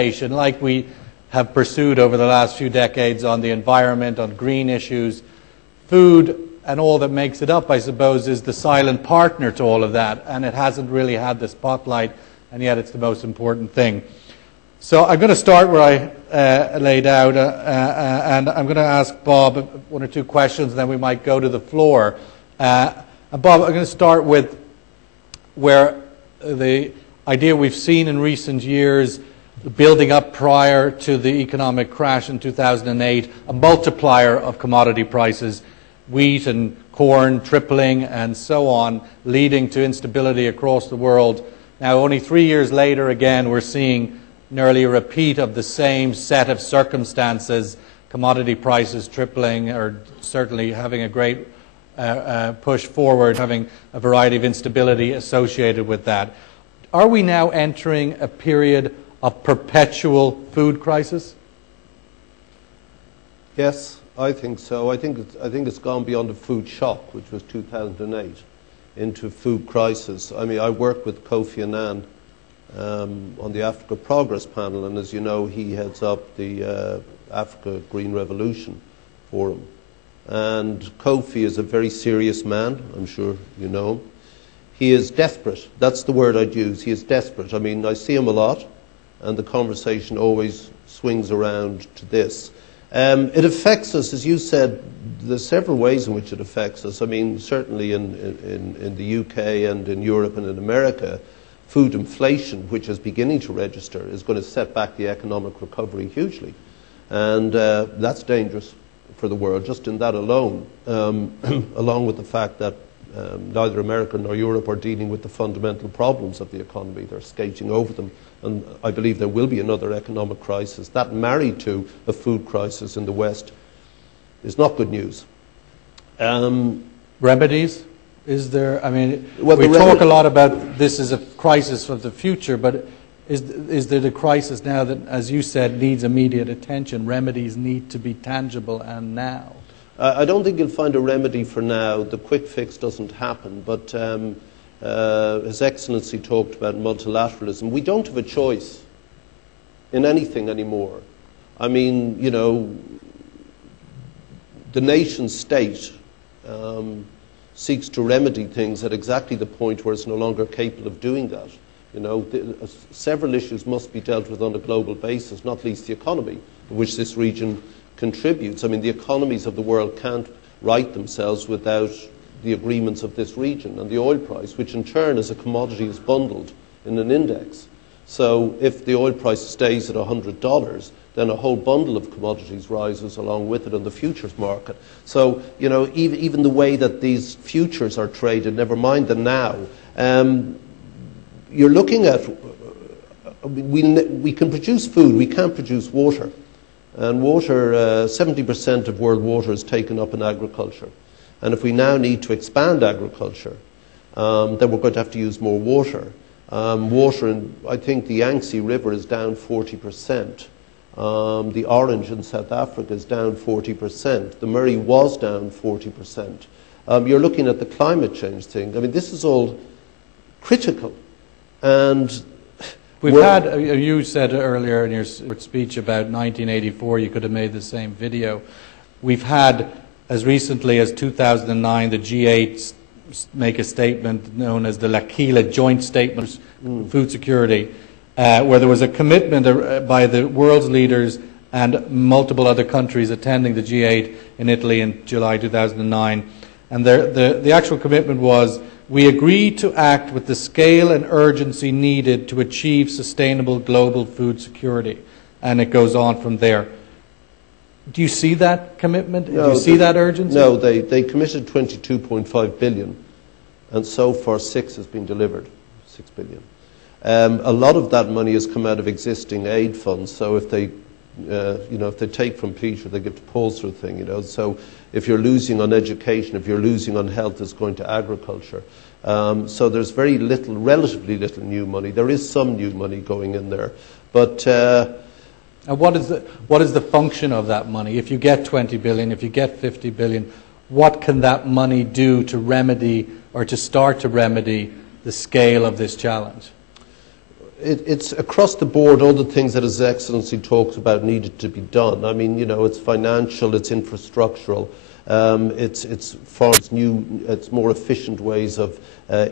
like we have pursued over the last few decades on the environment, on green issues. Food and all that makes it up, I suppose, is the silent partner to all of that, and it hasn't really had the spotlight, and yet it's the most important thing. So I'm going to start where I laid out, and I'm going to ask Bob one or two questions, and then we might go to the floor. And Bob, I'm going to start with where the idea we've seen in recent years, building up prior to the economic crash in 2008, a multiplier of commodity prices, wheat and corn tripling and so on, leading to instability across the world. Now, only 3 years later, again, we're seeing nearly a repeat of the same set of circumstances, commodity prices tripling, or certainly having a great push forward, having a variety of instability associated with that. Are we now entering a period of perpetual food crisis? Yes, I think so. I think it's gone beyond the food shock, which was 2008, into food crisis. I mean, I worked with Kofi Annan on the Africa Progress Panel, and as you know, he heads up the Africa Green Revolution Forum. And Kofi is a very serious man. I'm sure you know him. He is desperate. That's the word I'd use. He is desperate. I mean, I see him a lot, and the conversation always swings around to this. It affects us, as you said. There's several ways in which it affects us. I mean, certainly in the UK and in Europe and in America, food inflation, which is beginning to register, is going to set back the economic recovery hugely. And that's dangerous for the world, just in that alone, along with the fact that neither America nor Europe are dealing with the fundamental problems of the economy. They're skating over them. And I believe there will be another economic crisis. That, married to a food crisis in the West, is not good news. Remedies? Is there, I mean, well, we talk a lot about this as a crisis of the future, but is there the crisis now that, as you said, needs immediate attention? Remedies need to be tangible and now. I don't think you'll find a remedy for now. The quick fix doesn't happen, but His Excellency talked about multilateralism. We don't have a choice in anything anymore. I mean, you know, the nation state seeks to remedy things at exactly the point where it's no longer capable of doing that. You know, several issues must be dealt with on a global basis, not least the economy, in which this region contributes. I mean, the economies of the world can't right themselves without the agreements of this region, and the oil price, which in turn as a commodity is bundled in an index. So if the oil price stays at $100, then a whole bundle of commodities rises along with it on the futures market. So, you know, even the way that these futures are traded, never mind the now, you're looking at, we can produce food, we can't produce water. And water, 70% of world water is taken up in agriculture. And if we now need to expand agriculture, then we're going to have to use more water. I think the Yangtze River is down 40%. The Orange in South Africa is down 40%. The Murray was down 40%. You're looking at the climate change thing. I mean, this is all critical. And we've had, you said earlier in your speech about 1984, you could have made the same video. We've had, as recently as 2009, the G8 make a statement known as the L'Aquila Joint Statement on Food Security, where there was a commitment by the world's leaders and multiple other countries attending the G8 in Italy in July 2009. And the actual commitment was, we agree to act with the scale and urgency needed to achieve sustainable global food security. And it goes on from there. Do you see that commitment? No, do you see that urgency? No, they committed 22.5 billion, and so far 6 has been delivered, 6 billion. A lot of that money has come out of existing aid funds. So if they, if they take from Peter, they give to Paul, sort of thing. You know, so if you're losing on education, if you're losing on health, it's going to agriculture. So there's very little, relatively little new money. There is some new money going in there, but. And what is the function of that money? If you get 20 billion, if you get 50 billion, what can that money do to remedy or to start to remedy the scale of this challenge? it's across the board, all the things that His Excellency talks about needed to be done. I mean, you know, it's financial, it's infrastructural, it's more efficient ways of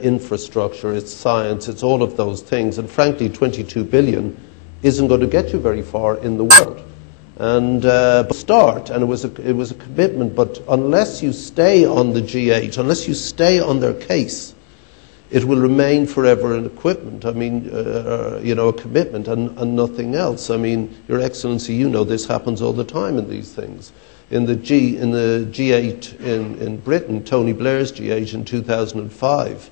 infrastructure, it's science, it's all of those things. And frankly, 22 billion isn't going to get you very far in the world. And start, and it was a commitment, but unless you stay on the G8, unless you stay on their case, it will remain forever an equipment. I mean, you know, a commitment and nothing else. I mean, Your Excellency, you know this happens all the time in these things. In the G8 in Britain, Tony Blair's G8 in 2005,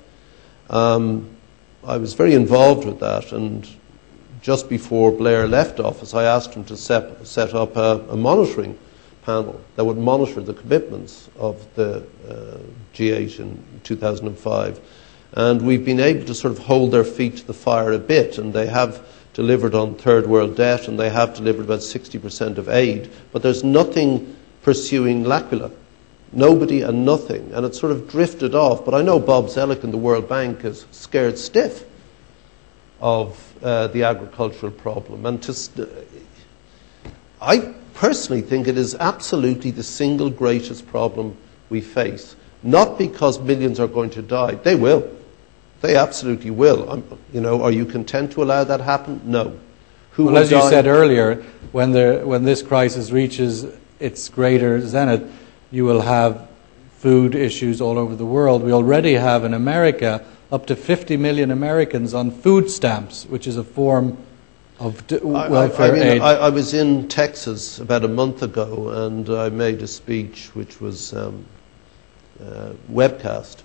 I was very involved with that, and just before Blair left office, I asked him to set up a monitoring panel that would monitor the commitments of the G8 in 2005. And we've been able to sort of hold their feet to the fire a bit, and they have delivered on third world debt, and they have delivered about 60% of aid, but there's nothing pursuing L'Aquila. Nobody and nothing, and it's sort of drifted off. But I know Bob Zellick in the World Bank is scared stiff of the agricultural problem. And I personally think it is absolutely the single greatest problem we face. Not because millions are going to die. They will. They absolutely will. You know, are you content to allow that happen? No. Well, as you said earlier, when this crisis reaches its greater zenith, you will have food issues all over the world. We already have in America up to 50 million Americans on food stamps, which is a form of welfare aid. I was in Texas about a month ago, and I made a speech which was webcast.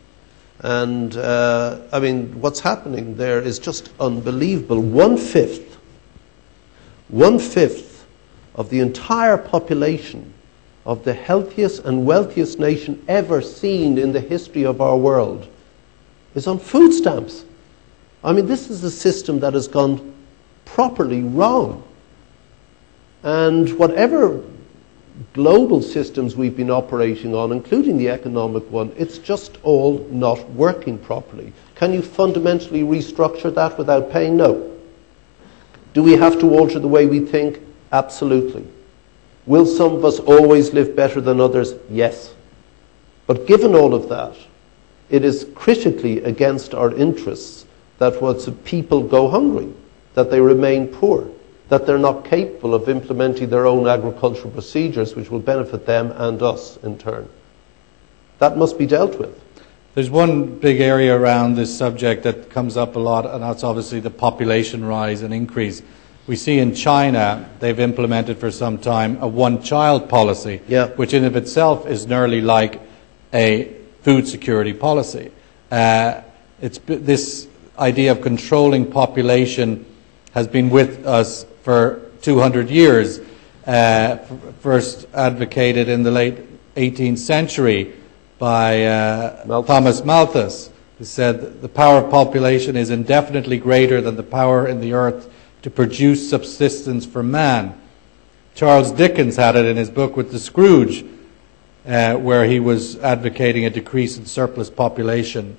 And I mean, what's happening there is just unbelievable. One-fifth of the entire population of the healthiest and wealthiest nation ever seen in the history of our world is on food stamps. I mean, this is a system that has gone properly wrong. And whatever global systems we've been operating on, including the economic one, it's just all not working properly. Can you fundamentally restructure that without pain? No. Do we have to alter the way we think? Absolutely. Will some of us always live better than others? Yes. But given all of that, it is critically against our interests that people go hungry, that they remain poor, that they're not capable of implementing their own agricultural procedures which will benefit them and us in turn. That must be dealt with. There's one big area around this subject that comes up a lot, and that's obviously the population rise and increase. We see in China, they've implemented for some time a one-child policy, which in of itself is nearly like a food security policy. This idea of controlling population has been with us for 200 years, first advocated in the late 18th century by Thomas Malthus, who said the power of population is indefinitely greater than the power in the earth to produce subsistence for man. Charles Dickens had it in his book with the Scrooge, where he was advocating a decrease in surplus population.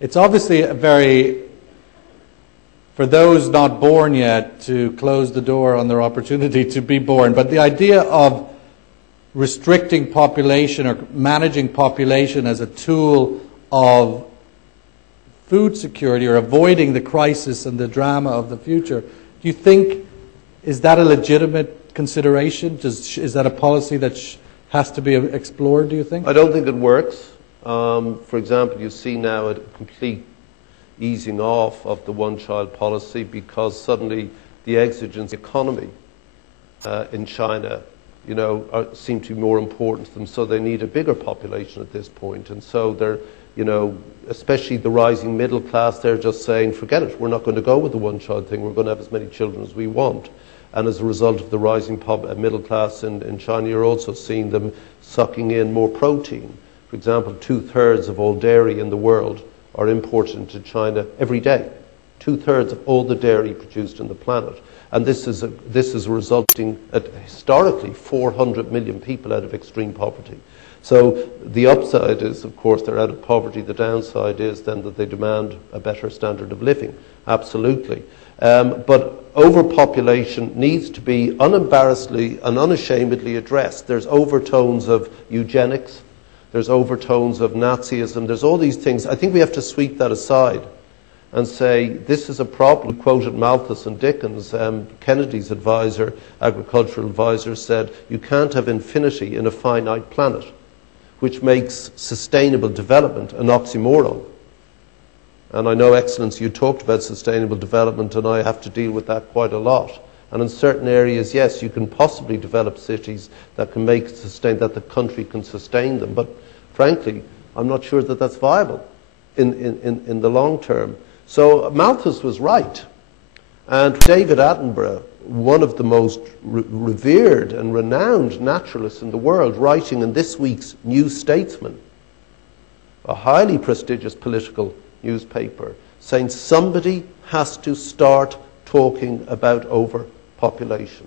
It's obviously a very, for those not born yet, to close the door on their opportunity to be born. But the idea of restricting population or managing population as a tool of food security or avoiding the crisis and the drama of the future, do you think, is that a legitimate consideration? Is that a policy that has to be explored, do you think? I don't think it works. For example, you see now a complete easing off of the one-child policy because suddenly the exigence economy in China, you know, seem to be more important to them, so they need a bigger population at this point. And so they're, you know, especially the rising middle class, they're just saying, forget it, we're not going to go with the one-child thing, we're going to have as many children as we want. And as a result of the rising middle class in China, you're also seeing them sucking in more protein. For example, 2/3 of all dairy in the world are imported into China every day. 2/3 of all the dairy produced on the planet. And this is resulting at historically 400 million people out of extreme poverty. So the upside is, of course, they're out of poverty. The downside is then that they demand a better standard of living. Absolutely. But overpopulation needs to be unembarrassedly and unashamedly addressed. There's overtones of eugenics, there's overtones of Nazism, there's all these things. I think we have to sweep that aside and say, this is a problem. We quoted Malthus and Dickens. Kennedy's advisor, agricultural advisor, said, you can't have infinity in a finite planet, which makes sustainable development an oxymoron. And I know, Excellency, you talked about sustainable development, and I have to deal with that quite a lot. And in certain areas, yes, you can possibly develop cities that can that the country can sustain them. But frankly, I'm not sure that that's viable in the long term. So Malthus was right. And David Attenborough, one of the most revered and renowned naturalists in the world, writing in this week's New Statesman, a highly prestigious political newspaper, saying somebody has to start talking about overpopulation.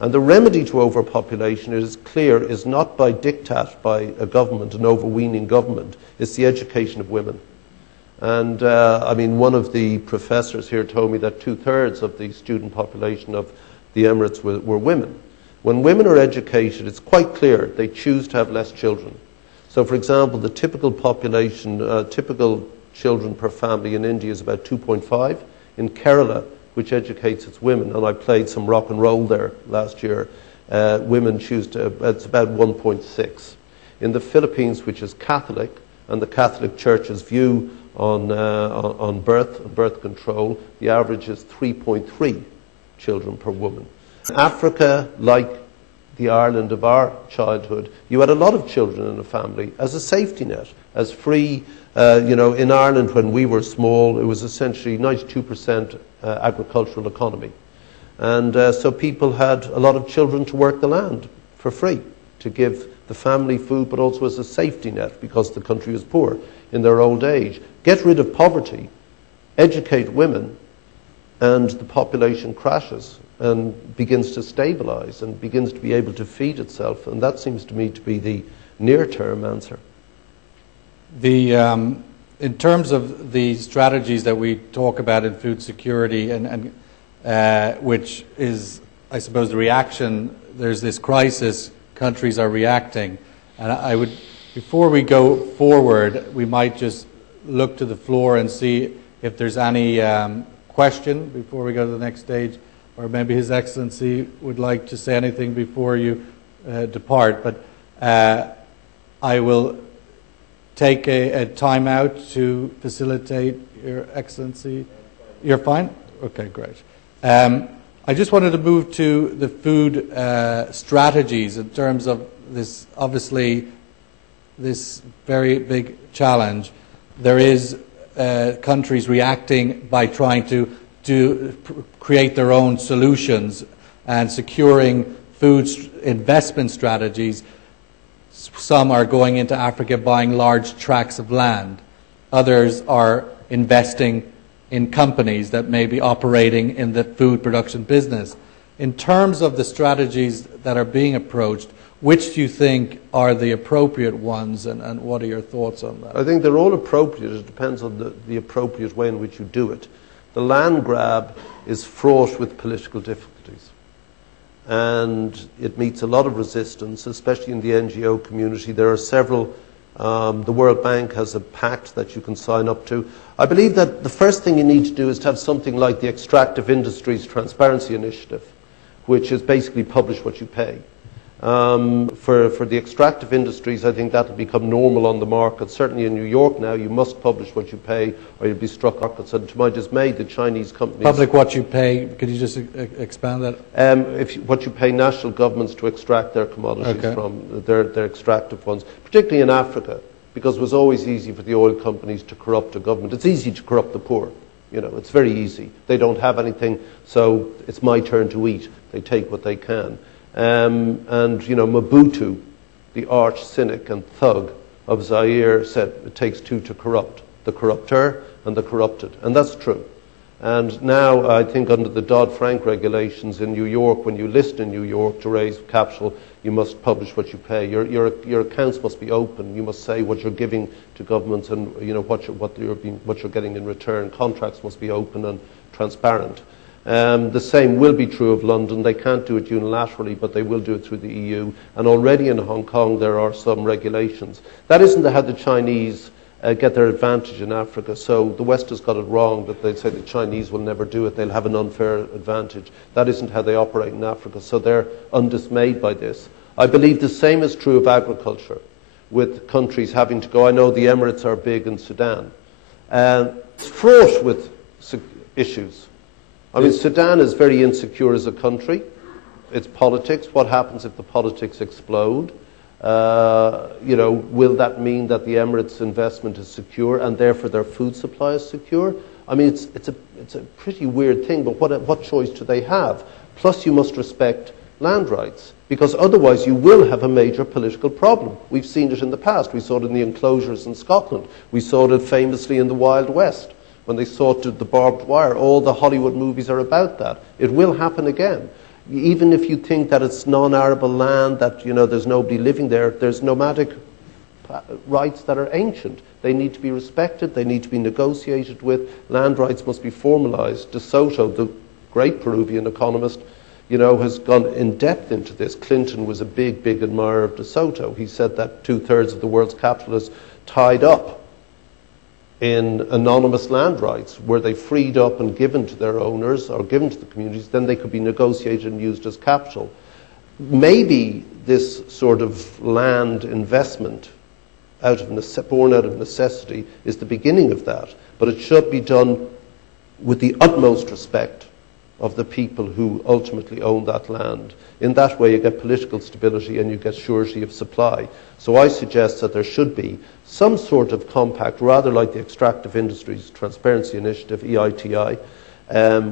And the remedy to overpopulation, it is clear, is not by diktat by a government, an overweening government. It's the education of women. And I mean, one of the professors here told me that 2/3 of the student population of the Emirates were women. When women are educated, it's quite clear they choose to have less children. So, for example, the typical population, typical children per family in India is about 2.5. In Kerala, which educates its women, and I played some rock and roll there last year, women choose to, it's about 1.6. In the Philippines, which is Catholic, and the Catholic Church's view on birth control, the average is 3.3 children per woman. Africa, like the Ireland of our childhood, you had a lot of children in a family as a safety net, as free. In Ireland, when we were small, it was essentially 92% agricultural economy. And so people had a lot of children to work the land for free, to give the family food, but also as a safety net because the country was poor in their old age. Get rid of poverty, educate women, and the population crashes and begins to stabilize and begins to be able to feed itself. And that seems to me to be the near-term answer. In terms of the strategies that we talk about in food security, and which is, I suppose, the reaction, there's this crisis, countries are reacting. And I would, before we go forward, we might just look to the floor and see if there's any question before we go to the next stage, or maybe His Excellency would like to say anything before you depart. But I will take a time out to facilitate Your Excellency. You're fine? Okay, great. I just wanted to move to the food strategies in terms of this, obviously, this very big challenge. There is countries reacting by trying to create their own solutions and securing food investment strategies. Some are going into Africa buying large tracts of land. Others are investing in companies that may be operating in the food production business. In terms of the strategies that are being approached, which do you think are the appropriate ones, and what are your thoughts on that? I think they're all appropriate. It depends on the appropriate way in which you do it. The land grab is fraught with political difficulties. And it meets a lot of resistance, especially in the NGO community. There are several, the World Bank has a pact that you can sign up to. I believe that the first thing you need to do is to have something like the Extractive Industries Transparency Initiative, which is basically publish what you pay. For the extractive industries, I think that will become normal on the market. Certainly in New York now, you must publish what you pay or you'll be struck markets. And to my dismay, the Chinese companies... Public what you pay, could you just expand that? What you pay national governments to extract their commodities Okay. from, their extractive ones, particularly in Africa, because it was always easy for the oil companies to corrupt a government. It's easy to corrupt the poor. You know, it's very easy. They don't have anything, so it's my turn to eat. They take what they can. And, you know, Mobutu, the arch cynic and thug of Zaire, said it takes two to corrupt, the corrupter and the corrupted. And that's true. And now, I think under the Dodd-Frank regulations in New York, when you list in New York to raise capital, you must publish what you pay. Your accounts must be open. You must say what you're giving to governments and, you know, what you're getting in return. Contracts must be open, and transparent. The same will be true of London. They can't do it unilaterally, but they will do it through the EU. And already in Hong Kong, there are some regulations. That isn't how the Chinese get their advantage in Africa. So the West has got it wrong that they say the Chinese will never do it. They'll have an unfair advantage. That isn't how they operate in Africa. So they're undismayed by this. I believe the same is true of agriculture, with countries having to go. I know the Emirates are big in Sudan. It's fraught with issues. I mean, Sudan is very insecure as a country. Its politics, what happens if the politics explode? Will that mean that the Emirates' investment is secure and therefore their food supply is secure? I mean, it's a pretty weird thing, but what choice do they have? Plus, you must respect land rights, because otherwise you will have a major political problem. We've seen it in the past. We saw it in the enclosures in Scotland. We saw it famously in the Wild West, when they sought the barbed wire. All the Hollywood movies are about that. It will happen again. Even if you think that it's non-arable land, that there's nobody living there, there's nomadic rights that are ancient. They need to be respected. They need to be negotiated with. Land rights must be formalized. De Soto, the great Peruvian economist, has gone in depth into this. Clinton was a big, big admirer of De Soto. He said that 2/3 of the world's capital is tied up in anonymous land rights. Were they freed up and given to their owners or given to the communities, then they could be negotiated and used as capital. Maybe this sort of land investment born out of necessity is the beginning of that, but it should be done with the utmost respect of the people who ultimately own that land. In that way you get political stability and you get surety of supply. So I suggest that there should be some sort of compact, rather like the Extractive Industries Transparency Initiative, EITI,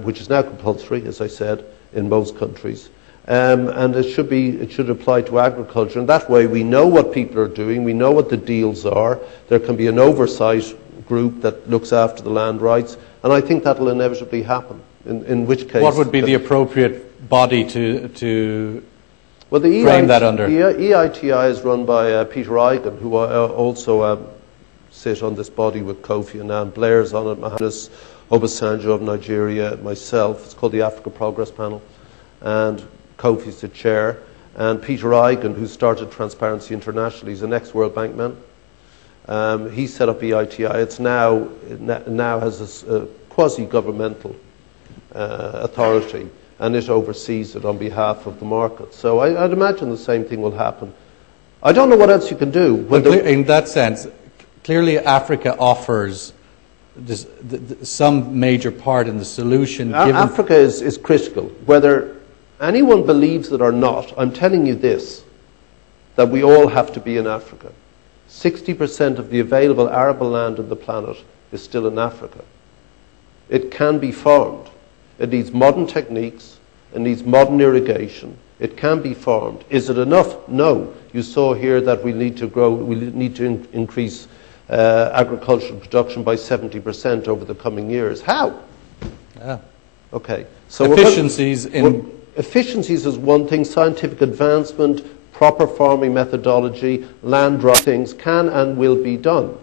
which is now compulsory, as I said, in most countries. And it should apply to agriculture. And that way we know what people are doing, we know what the deals are. There can be an oversight group that looks after the land rights, and I think that will inevitably happen. In which case, what would be the appropriate body to well, the frame that under? The EITI is run by Peter Eigen, who also sit on this body with Kofi Annan. Blair's on it, Mahanis Obasanjo of Nigeria, myself. It's called the Africa Progress Panel, and Kofi's the chair. And Peter Eigen, who started Transparency International, he's an ex-World Bank man. He set up EITI. It now has a quasi-governmental authority, and it oversees it on behalf of the market. So I'd imagine the same thing will happen. I don't know what else you can do. In that sense, clearly Africa offers some major part in the solution. Africa is critical. Whether anyone believes it or not, I'm telling you this, that we all have to be in Africa. 60% of the available arable land on the planet is still in Africa. It can be farmed. It needs modern techniques. It needs modern irrigation. It can be farmed. Is it enough? No. You saw here that we need to increase agricultural production by 70% over the coming years. How? Yeah. Okay. So efficiencies efficiencies is one thing. Scientific advancement, proper farming methodology, land things can and will be done.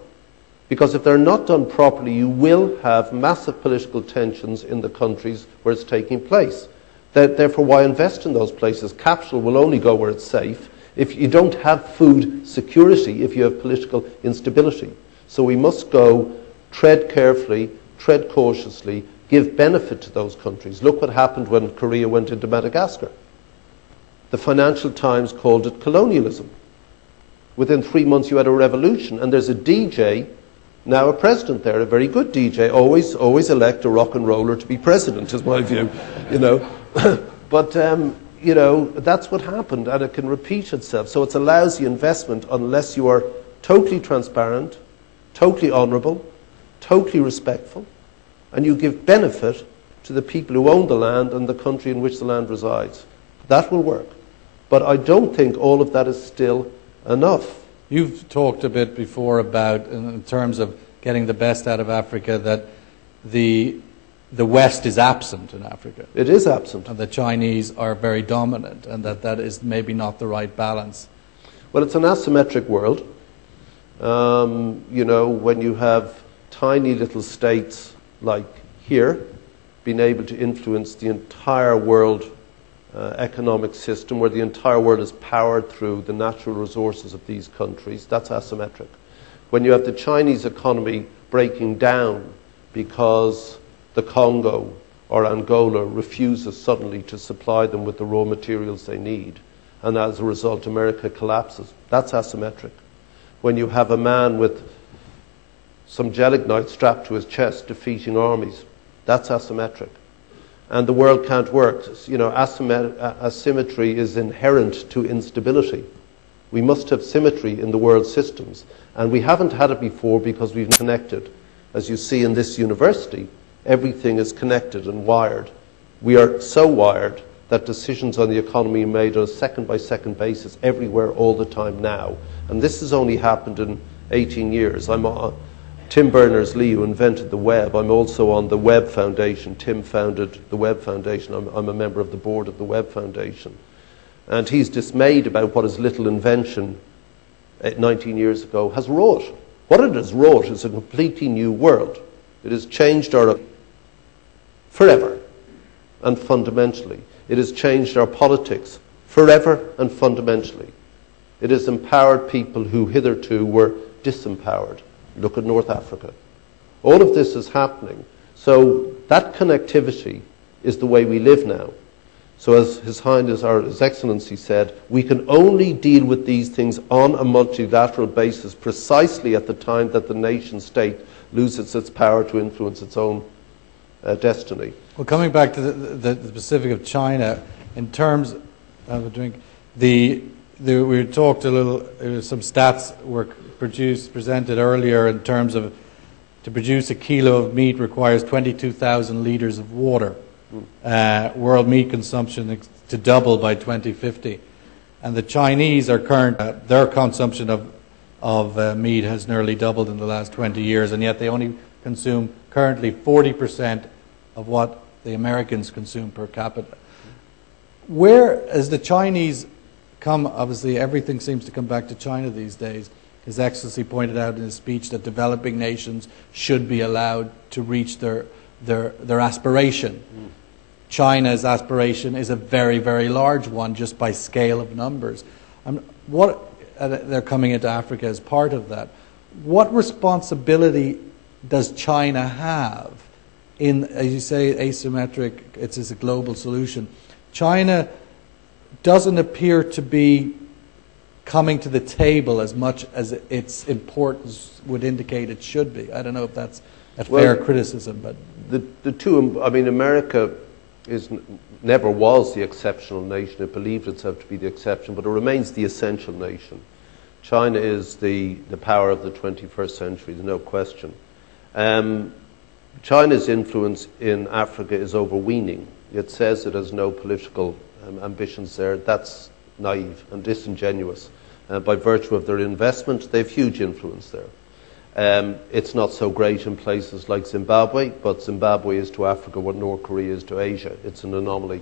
Because if they're not done properly, you will have massive political tensions in the countries where it's taking place. Therefore, why invest in those places? Capital will only go where it's safe. If you don't have food security, if you have political instability. So we must go tread carefully, tread cautiously, give benefit to those countries. Look what happened when Korea went into Madagascar. The Financial Times called it colonialism. Within 3 months you had a revolution, and there's a DJ, now a president there, a very good DJ. Always elect a rock and roller to be president, is my view, But, that's what happened, and it can repeat itself. So it's a lousy investment unless you are totally transparent, totally honourable, totally respectful, and you give benefit to the people who own the land and the country in which the land resides. That will work. But I don't think all of that is still enough. You've talked a bit before about, in terms of getting the best out of Africa, that the West is absent in Africa. It is absent. And the Chinese are very dominant, and that is maybe not the right balance. Well, it's an asymmetric world. When you have tiny little states like here, been able to influence the entire world economic system, where the entire world is powered through the natural resources of these countries. That's asymmetric. When you have the Chinese economy breaking down because the Congo or Angola refuses suddenly to supply them with the raw materials they need, and as a result America collapses, that's asymmetric. When you have a man with some gelignite strapped to his chest defeating armies, that's asymmetric. And the world can't work. You know, asymmetry is inherent to instability. We must have symmetry in the world systems. And we haven't had it before because we've connected. As you see in this university, everything is connected and wired. We are so wired that decisions on the economy are made on a second-by-second basis everywhere all the time now. And this has only happened in 18 years. Tim Berners-Lee, who invented the web. I'm also on the Web Foundation. Tim founded the Web Foundation. I'm a member of the board of the Web Foundation. And he's dismayed about what his little invention 19 years ago has wrought. What it has wrought is a completely new world. It has changed our forever and fundamentally. It has changed our politics forever and fundamentally. It has empowered people who hitherto were disempowered. Look at North Africa. All of this is happening. So that connectivity is the way we live now. So as His Highness or His Excellency said, we can only deal with these things on a multilateral basis precisely at the time that the nation state loses its power to influence its own destiny. Well, coming back to the specific of China, in terms of a drink, we talked a little, some stats were presented earlier in terms of to produce a kilo of meat requires 22,000 litres of water. World meat consumption to double by 2050. And the Chinese are their consumption of meat has nearly doubled in the last 20 years, and yet they only consume currently 40% of what the Americans consume per capita. Where, as the Chinese come, obviously everything seems to come back to China these days. His Excellency pointed out in his speech that developing nations should be allowed to reach their aspiration. China's aspiration is a very, very large one just by scale of numbers. They're coming into Africa as part of that. What responsibility does China have in, as you say, asymmetric, it's a global solution? China doesn't appear to be coming to the table as much as its importance would indicate it should be. I don't know if that's a fair criticism, but the two. I mean, America never was the exceptional nation. It believed itself to be the exception, but it remains the essential nation. China is the power of the 21st century. There's no question. China's influence in Africa is overweening. It says it has no political ambitions there. That's naive and disingenuous. By virtue of their investment, they have huge influence there. It's not so great in places like Zimbabwe, but Zimbabwe is to Africa what North Korea is to Asia. It's an anomaly.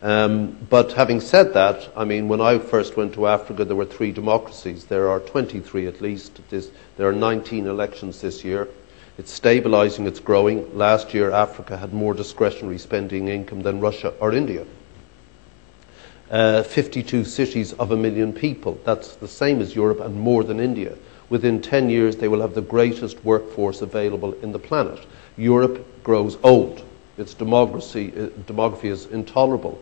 But having said that, I mean, when I first went to Africa, there were 3 democracies. There are 23 at least. There are 19 elections this year. It's stabilizing, it's growing. Last year, Africa had more discretionary spending income than Russia or India. 52 cities of 1 million people. That's the same as Europe and more than India. Within 10 years, they will have the greatest workforce available in the planet. Europe grows old. Its demography is intolerable.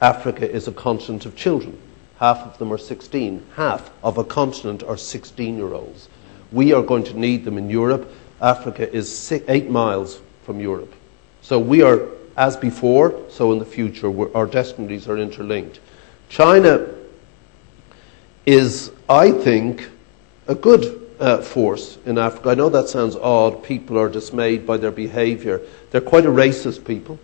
Africa is a continent of children. Half of them are 16. Half of a continent are 16-year-olds. We are going to need them in Europe. Africa is 8 miles from Europe. So we are, as before, so in the future, our destinies are interlinked. China is, I think, a good force in Africa. I know that sounds odd. People are dismayed by their behavior. They're quite a racist people.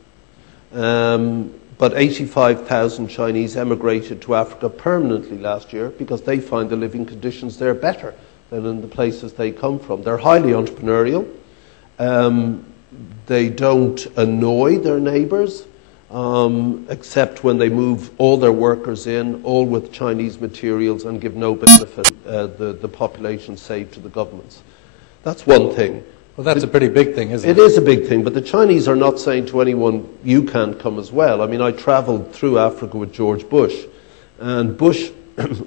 But 85,000 Chinese emigrated to Africa permanently last year because they find the living conditions there better than in the places they come from. They're highly entrepreneurial. They don't annoy their neighbours, except when they move all their workers in, all with Chinese materials, and give no benefit the population saved to the governments. That's one thing. Well, that's a pretty big thing, isn't it? It is a big thing, but the Chinese are not saying to anyone, you can't come as well. I mean, I travelled through Africa with George Bush, and Bush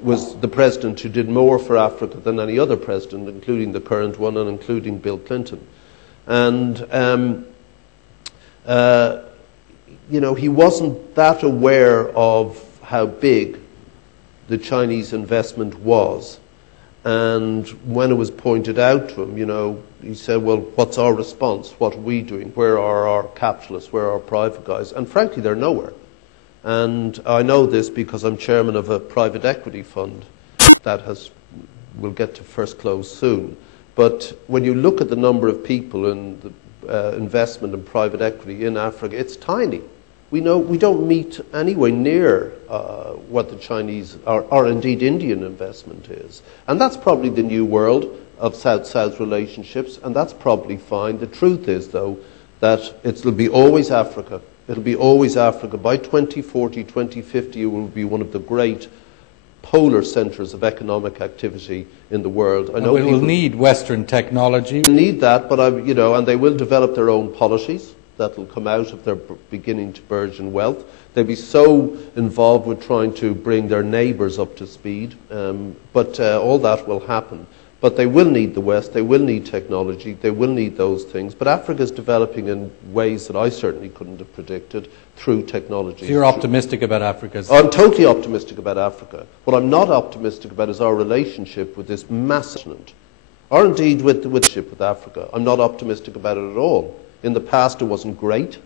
was the president who did more for Africa than any other president, including the current one and including Bill Clinton. And, you know, he wasn't that aware of how big the Chinese investment was. And when it was pointed out to him, you know, he said, well, what's our response? What are we doing? Where are our capitalists? Where are our private guys? And frankly, they're nowhere. And I know this because I'm chairman of a private equity fund that will get to first close soon. But when you look at the number of people in the investment in private equity in Africa, it's tiny. We don't meet anywhere near what the Chinese or indeed Indian investment is. And that's probably the new world of South-South relationships, and that's probably fine. The truth is, though, that it'll be always Africa. It'll be always Africa. By 2040, 2050, it will be one of the great polar centres of economic activity in the world. I know we will need Western technology. They need that, but and they will develop their own policies that will come out of their beginning to burgeon wealth. They'll be so involved with trying to bring their neighbours up to speed, but all that will happen. But they will need the West, they will need technology, they will need those things. But Africa is developing in ways that I certainly couldn't have predicted through technology. So you're optimistic about Africa? I'm totally optimistic about Africa. What I'm not optimistic about is our relationship with this massive continent, or indeed with the relationship with Africa. I'm not optimistic about it at all. In the past, it wasn't great,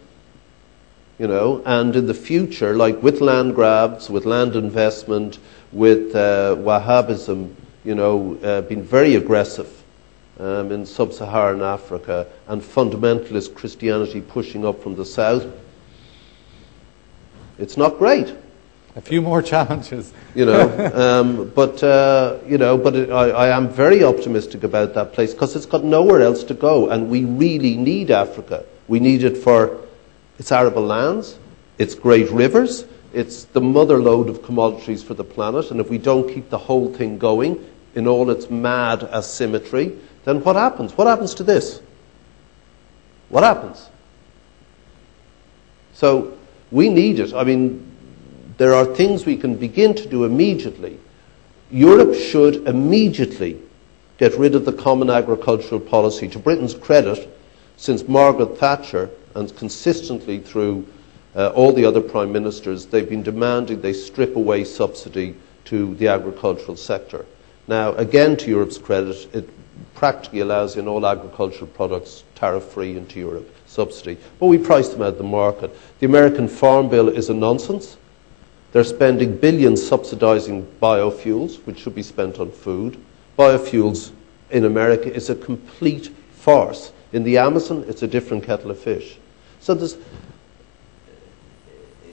you know, and in the future, like with land grabs, with land investment, with Wahhabism, you know, being very aggressive in sub-Saharan Africa, and fundamentalist Christianity pushing up from the south, it's not great. A few more challenges. You know, I am very optimistic about that place because it's got nowhere else to go, and we really need Africa. We need it for its arable lands, its great rivers, it's the mother lode of commodities for the planet, and if we don't keep the whole thing going in all its mad asymmetry, then what happens? What happens to this? What happens? So we need it. I mean, there are things we can begin to do immediately. Europe should immediately get rid of the common agricultural policy. To Britain's credit, since Margaret Thatcher and consistently through all the other prime ministers, they've been demanding they strip away subsidy to the agricultural sector. Now, again, to Europe's credit, it practically allows in all agricultural products tariff-free into Europe, subsidy. But we price them out of the market. The American Farm Bill is a nonsense. They're spending billions subsidizing biofuels, which should be spent on food. Biofuels in America is a complete farce. In the Amazon, it's a different kettle of fish. So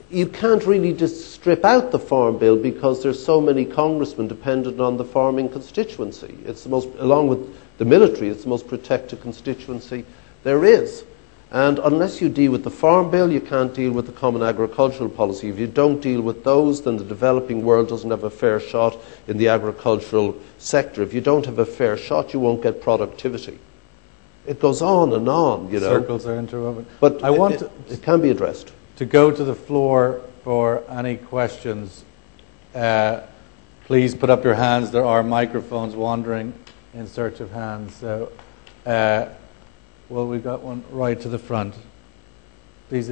you can't really just strip out the Farm Bill because there's so many congressmen dependent on the farming constituency. It's the most, along with the military, it's the most protected constituency there is. And unless you deal with the Farm Bill, you can't deal with the Common Agricultural Policy. If you don't deal with those, then the developing world doesn't have a fair shot in the agricultural sector. If you don't have a fair shot, you won't get productivity. It goes on, you know. Circles are interwoven. But it can be addressed. To go to the floor for any questions, please put up your hands. There are microphones wandering in search of hands. So, well, we've got one right to the front. Please.